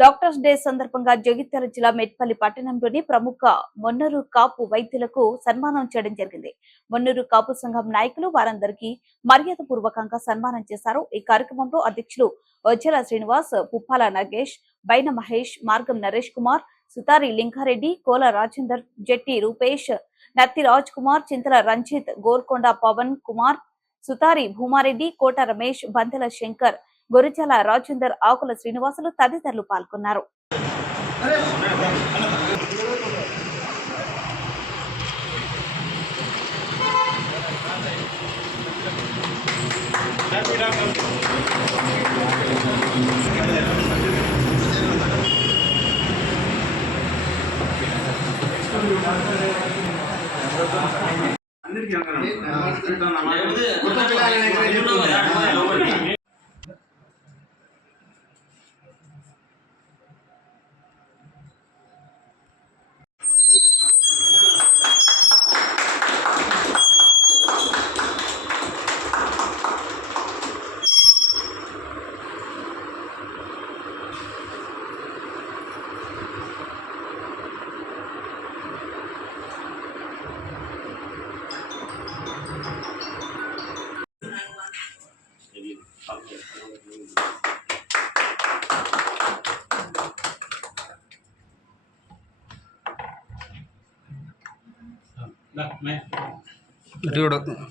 Doctors day సందర్భంగా జగిత్యాల జిల్లా మెట్పల్లి పట్టణంలోని ప్రముఖ మొన్నూరు కాపు వైద్యులకు సన్మానం చేయడం జరిగింది. మొన్నూరు కాపు సంఘం నాయకులు వారందరికీ మర్యాదపూర్వకంగా సన్మానం చేశారు. ఈ కార్యక్రమంలో అధ్యక్షులు వజ్జల శ్రీనివాస్, పుప్పాల నగేష్, బైన మహేష్, మార్గం నరేష్ కుమార్, సుతారి లింగారెడ్డి, కోల రాజేందర్, జెట్టి రూపేష్, నత్తి రాజ్ కుమార్, చింతల రంజిత్, గోల్కొండ పవన్ కుమార్, సుతారి భూమారెడ్డి, కోట రమేష్, బందెల శంకర్, గొరిజాల రాజేందర్, ఆకుల శ్రీనివాసులు తదితరులు పాల్గొన్నారు.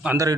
అందరు